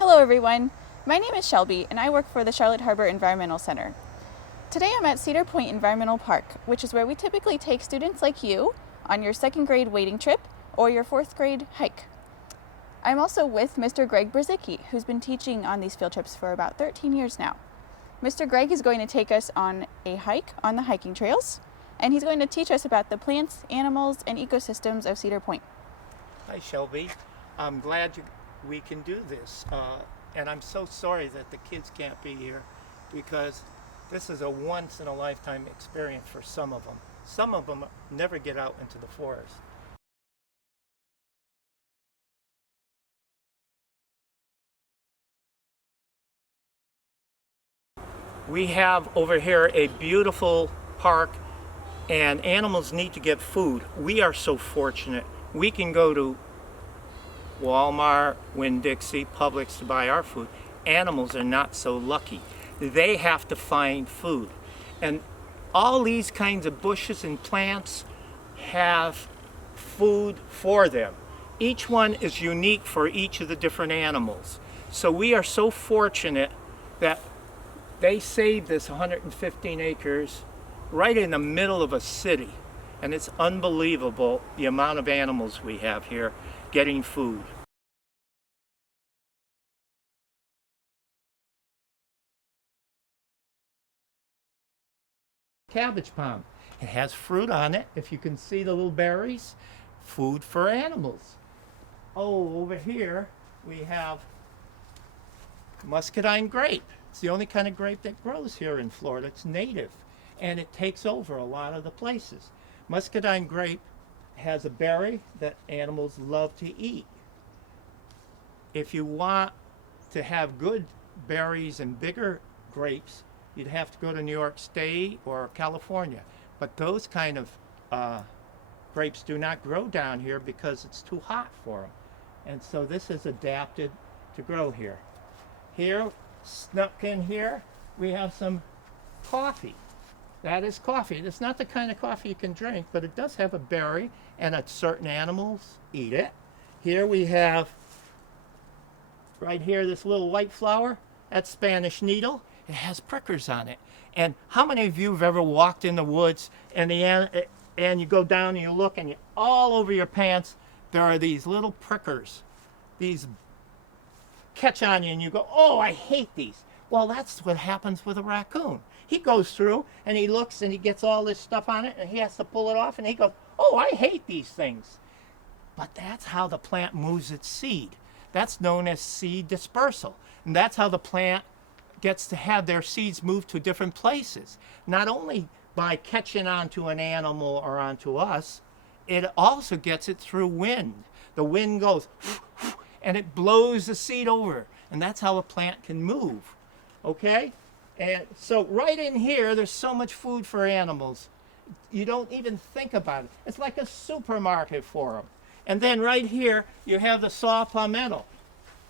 Hello everyone, my name is Shelby and I work for the Charlotte Harbor Environmental Center. Today I'm at Cedar Point Environmental Park, which is where we typically take students like you on your second grade wading trip or your fourth grade hike. I'm also with Mr. Greg Brzezicki, who's been teaching on these field trips for about 13 years now. Mr. Greg is going to take us on a hike on the hiking trails, and he's going to teach us about the plants, animals, and ecosystems of Cedar Point. Hi Shelby, I'm glad we can do this, and I'm so sorry that the kids can't be here because this is a once-in-a-lifetime experience for some of them. Some of them never get out into the forest. We have over here a beautiful park, and animals need to get food. We are so fortunate. We can go to Walmart, Winn-Dixie, Publix to buy our food. Animals are not so lucky. They have to find food. And all these kinds of bushes and plants have food for them. Each one is unique for each of the different animals. So we are so fortunate that they saved this 115 acres right in the middle of a city. And it's unbelievable the amount of animals we have here getting food. Cabbage palm. It has fruit on it. If you can see the little berries, food for animals. Oh, over here we have Muscadine grape. It's the only kind of grape that grows here in Florida. It's native, and it takes over a lot of the places. Muscadine grape has a berry that animals love to eat. If you want to have good berries and bigger grapes, you'd have to go to New York State or California. But those kind of grapes do not grow down here because it's too hot for them. And so this is adapted to grow here. Here, snuck in here, we have some coffee. That is coffee. It's not the kind of coffee you can drink, but it does have a berry, and certain animals eat it. Here we have, right here, this little white flower. That's Spanish needle. It has prickers on it. And how many of you have ever walked in the woods and you go down and you look and all over your pants there are these little prickers. These catch on you and you go, oh, I hate these. Well, that's what happens with a raccoon. He goes through and he looks and he gets all this stuff on it and he has to pull it off and he goes, oh, I hate these things. But that's how the plant moves its seed. That's known as seed dispersal. And that's how the plant gets to have their seeds moved to different places. Not only by catching onto an animal or onto us, it also gets it through wind. The wind goes and it blows the seed over. And that's how a plant can move. Okay? And so right in here, there's so much food for animals. You don't even think about it. It's like a supermarket for them. And then right here, you have the saw palmetto.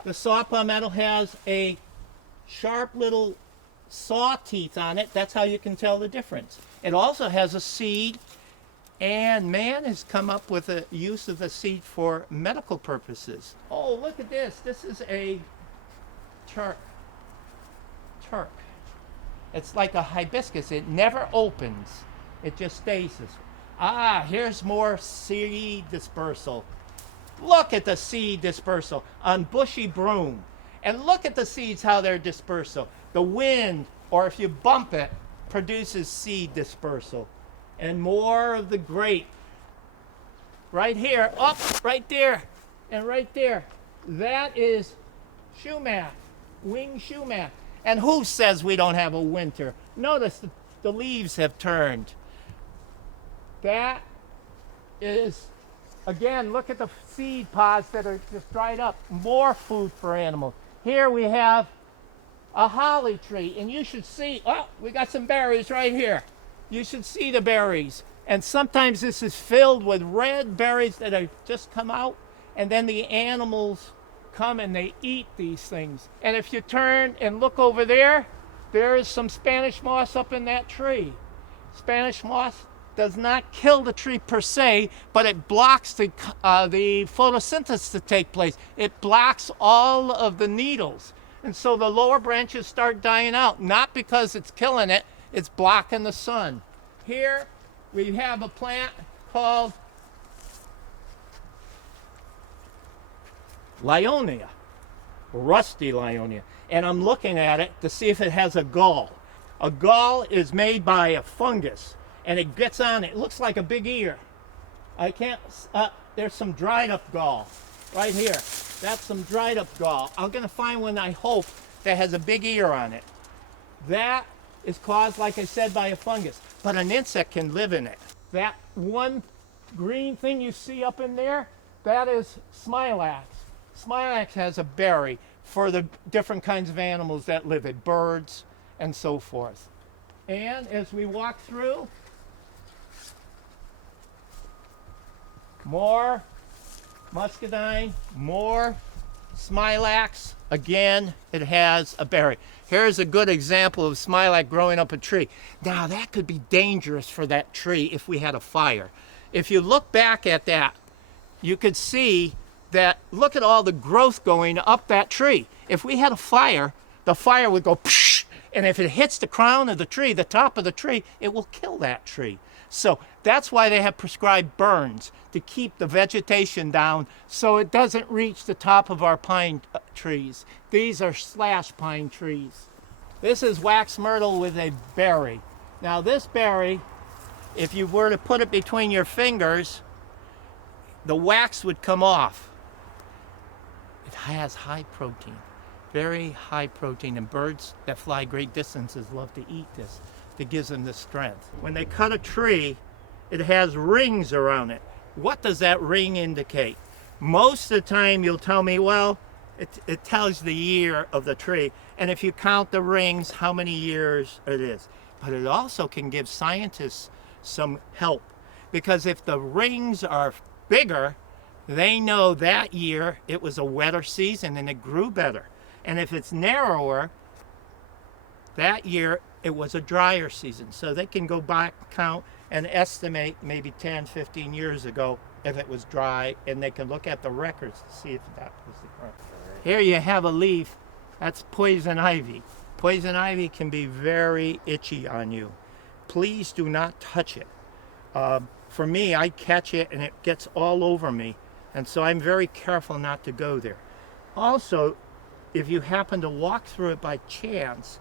The saw palmetto has a sharp little saw teeth on it. That's how you can tell the difference. It also has a seed, and man has come up with a use of the seed for medical purposes. Oh, look at this. This is a Turk. It's like a hibiscus. It never opens. It just stays this way. Ah, here's more seed dispersal. Look at the seed dispersal on bushy broom. And look at the seeds, how they're dispersal. The wind, or if you bump it, produces seed dispersal. And more of the grape. Right here, up, right there, and right there. That is sumac, winged sumac. And who says we don't have a winter? Notice the leaves have turned. That is, again, look at the seed pods that are just dried up. More food for animals. Here we have a holly tree, and you should see, oh, we got some berries right here. You should see the berries. And sometimes this is filled with red berries that have just come out, and then the animals come and they eat these things. And if you turn and look over there, there is some Spanish moss up in that tree. Spanish moss does not kill the tree per se, but it blocks the photosynthesis to take place. It blocks all of the needles. And so the lower branches start dying out, not because it's killing it, it's blocking the sun. Here we have a plant called Lyonia, rusty Lyonia. And I'm looking at it to see if it has a gall. A gall is made by a fungus, and it gets on it. It looks like a big ear. I can't, there's some dried up gall right here. That's some dried up gall. I'm gonna find one, I hope, that has a big ear on it. That is caused, like I said, by a fungus, but an insect can live in it. That one green thing you see up in there, that is smilax. Smilax has a berry for the different kinds of animals that live it, birds and so forth. And as we walk through, more muscadine, more smilax. Again, it has a berry. Here's a good example of smilax growing up a tree. Now that could be dangerous for that tree if we had a fire. If you look back at that, you could see that, look at all the growth going up that tree. If we had a fire, the fire would go psh, and if it hits the crown of the tree, the top of the tree, it will kill that tree. So that's why they have prescribed burns, to keep the vegetation down so it doesn't reach the top of our pine trees. These are slash pine trees. This is wax myrtle with a berry. Now this berry, if you were to put it between your fingers, the wax would come off. It has high protein, very high protein, and birds that fly great distances love to eat this. That gives them the strength. When they cut a tree, it has rings around it. What does that ring indicate? Most of the time you'll tell me, well, it tells the year of the tree, and if you count the rings, how many years it is. But it also can give scientists some help, because if the rings are bigger, they know that year it was a wetter season and it grew better. And if it's narrower, that year it was a drier season. So they can go back, count, and estimate maybe 10, 15 years ago if it was dry, and they can look at the records to see if that was the correct. Here you have a leaf, that's poison ivy. Poison ivy can be very itchy on you. Please do not touch it. For me, I catch it and it gets all over me, and so I'm very careful not to go there. Also, if you happen to walk through it by chance,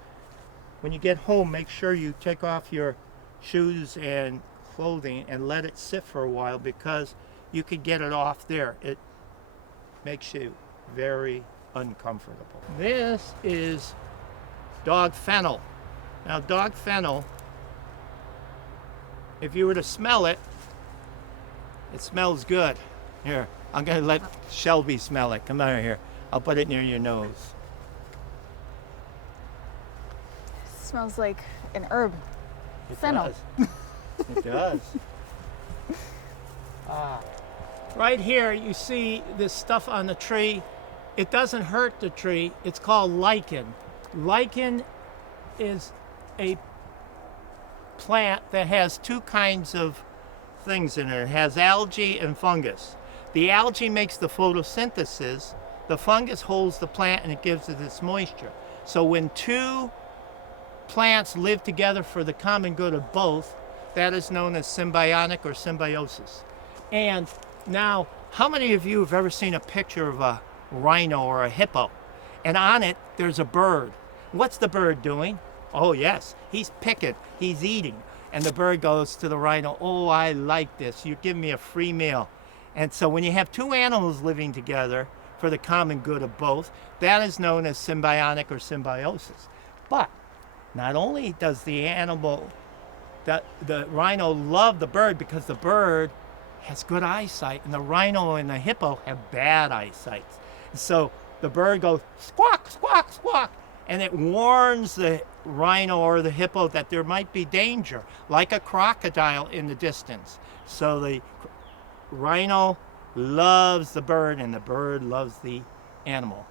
when you get home, make sure you take off your shoes and clothing and let it sit for a while, because you could get it off there. It makes you very uncomfortable. This is dog fennel. Now dog fennel, if you were to smell it, it smells good. Here, I'm gonna let Shelby smell it. Come over here. I'll put it near your nose. Smells like an herb. It Fennel. does. It does. Right here you see this stuff on the tree. It doesn't hurt the tree. It's called lichen. Lichen is a plant that has two kinds of things in it. It has algae and fungus. The algae makes the photosynthesis. The fungus holds the plant and it gives it its moisture. So when two plants live together for the common good of both, that is known as symbiotic or symbiosis. And now, how many of you have ever seen a picture of a rhino or a hippo? And on it, there's a bird. What's the bird doing? Oh yes, he's picking, he's eating. And the bird goes to the rhino, oh, I like this, you're giving me a free meal. And so when you have two animals living together for the common good of both, that is known as symbiotic or symbiosis. But not only does the animal, the rhino love the bird because the bird has good eyesight, and the rhino and the hippo have bad eyesight. So the bird goes squawk, squawk, squawk, and it warns the rhino or the hippo that there might be danger, like a crocodile in the distance. So the rhino loves the bird and the bird loves the animal.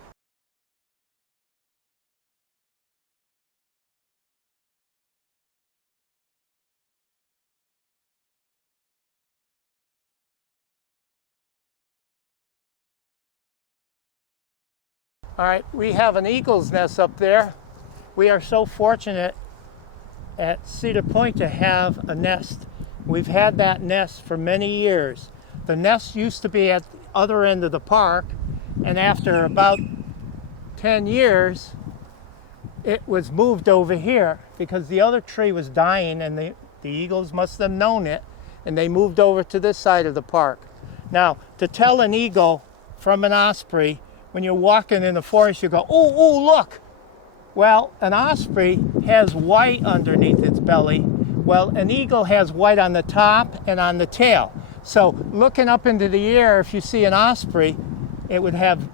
All right, we have an eagle's nest up there. We are so fortunate at Cedar Point to have a nest. We've had that nest for many years. The nest used to be at the other end of the park, and after about 10 years, it was moved over here because the other tree was dying, and the eagles must have known it, and they moved over to this side of the park. Now, to tell an eagle from an osprey, when you're walking in the forest, you go, "Ooh, look!" Well, an osprey has white underneath its belly. Well, an eagle has white on the top and on the tail. So looking up into the air, if you see an osprey, it would have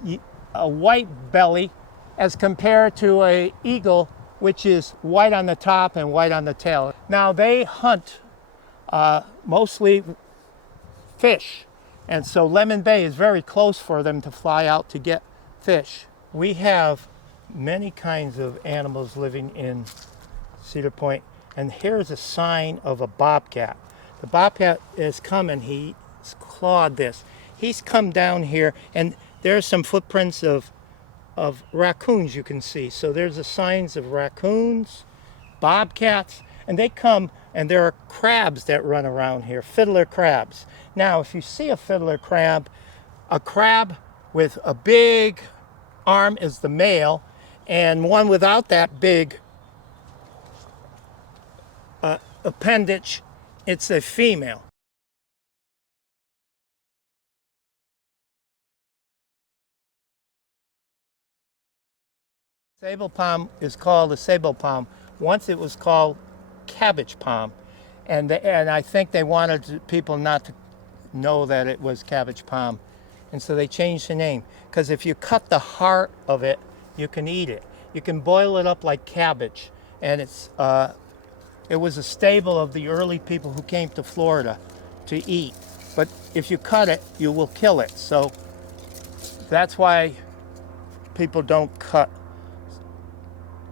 a white belly as compared to an eagle, which is white on the top and white on the tail. Now, they hunt mostly fish, and so Lemon Bay is very close for them to fly out to get fish. We have many kinds of animals living in Cedar Point, and here's a sign of a bobcat. The bobcat is coming. He's clawed this. He's come down here, and there's some footprints of raccoons you can see. So there's the signs of raccoons, bobcats, and they come, and there are crabs that run around here, fiddler crabs. Now, if you see a fiddler crab, a crab with a big arm is the male, and one without that big appendage, it's a female. Sable palm is called a sable palm. Once it was called cabbage palm, and I think they wanted people not to know that it was cabbage palm, and so they changed the name. Because if you cut the heart of it, you can eat it. You can boil it up like cabbage, and it was a staple of the early people who came to Florida to eat. But if you cut it, you will kill it. So that's why people don't cut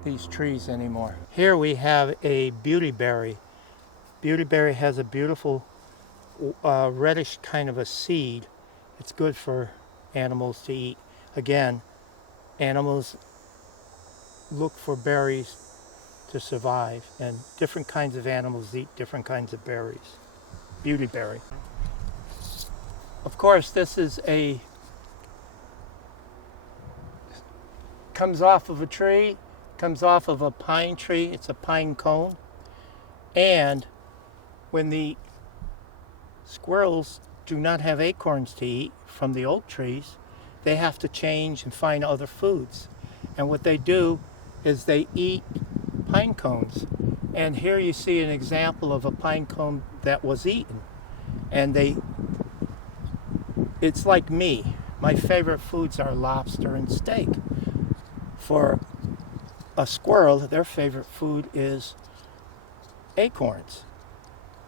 these trees anymore. Here we have a beautyberry. Beautyberry has a beautiful reddish kind of a seed. It's good for animals to eat. Again, animals look for berries to survive, and different kinds of animals eat different kinds of berries. Beautyberry. Of course, this is comes off of a tree, comes off of a pine tree. It's a pine cone. And when the squirrels do not have acorns to eat from the oak trees, they have to change and find other foods. And what they do is they eat pine cones. And here you see an example of a pine cone that was eaten. And it's like me. My favorite foods are lobster and steak. For a squirrel, their favorite food is acorns.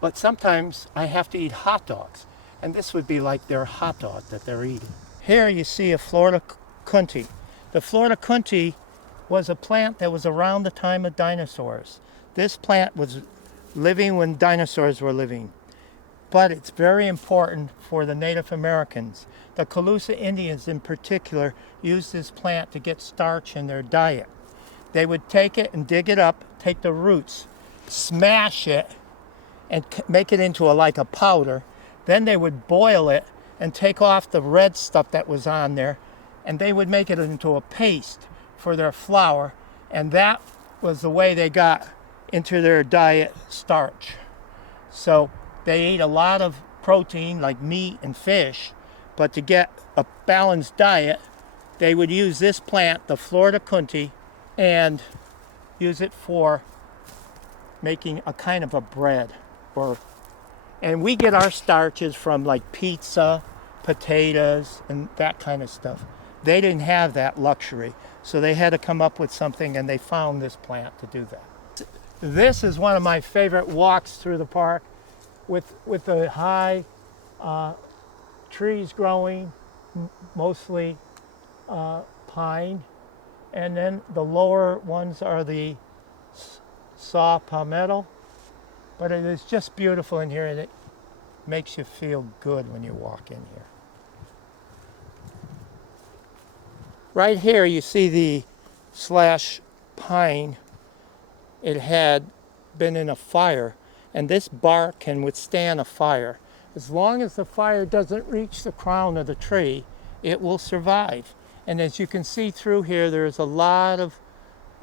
But sometimes I have to eat hot dogs, and this would be like their hot dog that they're eating. Here you see a Florida cunty. The Florida cunty was a plant that was around the time of dinosaurs. This plant was living when dinosaurs were living, but it's very important for the Native Americans. The Calusa Indians in particular used this plant to get starch in their diet. They would take it and dig it up, take the roots, smash it, and make it into like a powder. Then they would boil it and take off the red stuff that was on there, and they would make it into a paste for their flour, and that was the way they got into their diet starch. So they ate a lot of protein like meat and fish, but to get a balanced diet, they would use this plant, the Florida cunty, and use it for making a kind of a bread. And we get our starches from like pizza, potatoes, and that kind of stuff. They didn't have that luxury, so they had to come up with something, and they found this plant to do that. This is one of my favorite walks through the park with the high trees growing, mostly pine, and then the lower ones are the saw palmetto. But it is just beautiful in here, and it makes you feel good when you walk in here. Right here you see the slash pine. It had been in a fire, and this bark can withstand a fire. As long as the fire doesn't reach the crown of the tree, it will survive. And as you can see through here, there's a lot of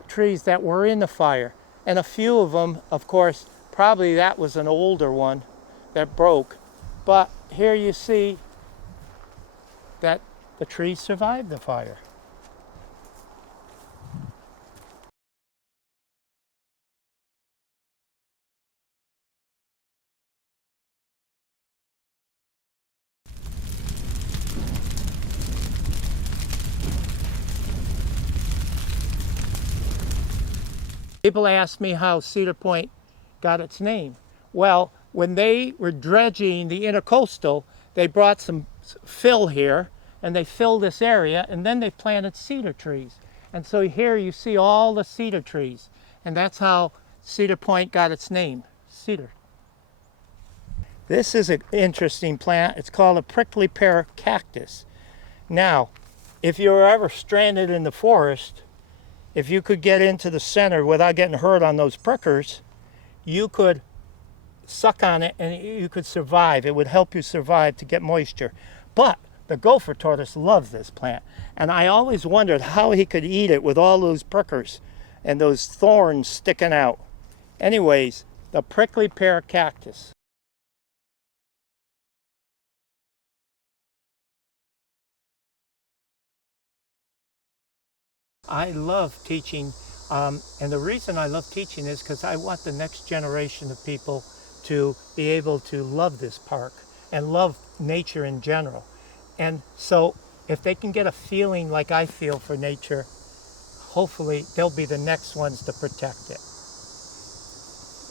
trees that were in the fire. And a few of them, of course, probably that was an older one that broke. But here you see that the tree survived the fire. People ask me how Cedar Point got its name. Well, when they were dredging the intercoastal, they brought some fill here, and they filled this area, and then they planted cedar trees. And so here you see all the cedar trees, and that's how Cedar Point got its name, cedar. This is an interesting plant. It's called a prickly pear cactus. Now, if you were ever stranded in the forest, if you could get into the center without getting hurt on those prickers, you could suck on it and you could survive. It would help you survive to get moisture. But the gopher tortoise loves this plant. And I always wondered how he could eat it with all those prickers and those thorns sticking out. Anyways, the prickly pear cactus. I love teaching, and the reason I love teaching is because I want the next generation of people to be able to love this park and love nature in general. And so if they can get a feeling like I feel for nature, hopefully they'll be the next ones to protect it.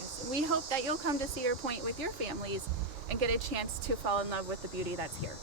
Yes, we hope that you'll come to Cedar Point with your families and get a chance to fall in love with the beauty that's here.